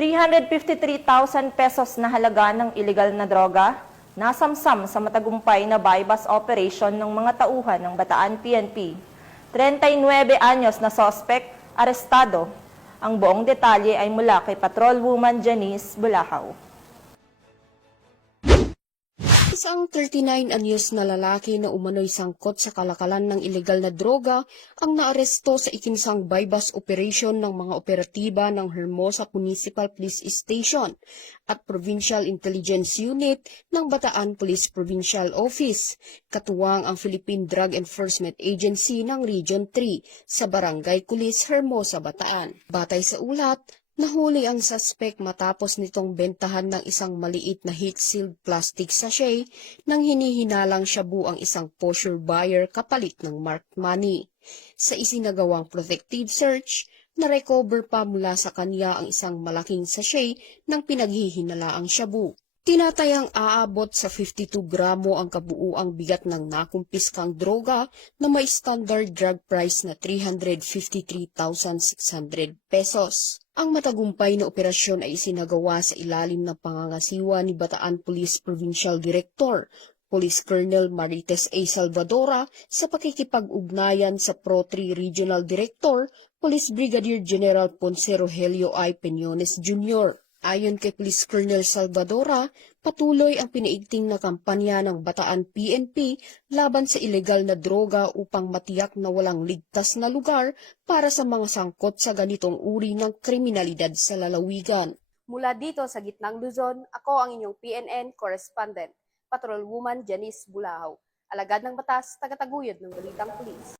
353,000 pesos na halaga ng iligal na droga nasamsam sa matagumpay na bypass operation ng mga tauhan ng Bataan PNP. 39 anyos na sospek, arestado. Ang buong detalye ay mula kay Patrolwoman Janice Bulahaw. Isang 39 anyos na lalaki na umano'y sangkot sa kalakalan ng ilegal na droga ang naaresto sa ikinsang bypass operation ng mga operatiba ng Hermosa Municipal Police Station at Provincial Intelligence Unit ng Bataan Police Provincial Office, katuwang ang Philippine Drug Enforcement Agency ng Region 3 sa Barangay Kulis, Hermosa, Bataan. Batay sa ulat, nahuli ang suspect matapos nitong bentahan ng isang maliit na heat-sealed plastic sachet nang hinihinalang shabu ang isang posture buyer kapalit ng marked money. Sa isinagawang protective search, na-recover pa mula sa kanya ang isang malaking sachet ng pinaghihinalaang shabu. Tinatayang aabot sa 52 gramo ang kabuuang bigat ng nakumpiskang droga na may standard drug price na 353,600 pesos. Ang matagumpay na operasyon ay isinagawa sa ilalim ng pangangasiwa ni Bataan Police Provincial Director, Police Colonel Marites A. Salvadora sa pakikipag-ugnayan sa Pro-3 Regional Director, Police Brigadier General Ponce Rogelio I. Peñones Jr. Ayon kay Police Colonel Salvadora, patuloy ang pinaigting na kampanya ng Bataan PNP laban sa ilegal na droga upang matiyak na walang ligtas na lugar para sa mga sangkot sa ganitong uri ng kriminalidad sa lalawigan. Mula dito sa Gitnang Luzon, ako ang inyong PNN correspondent, Patrolwoman Janice Bulahaw, alagad ng batas, tagataguyod ng Balitang Pulis.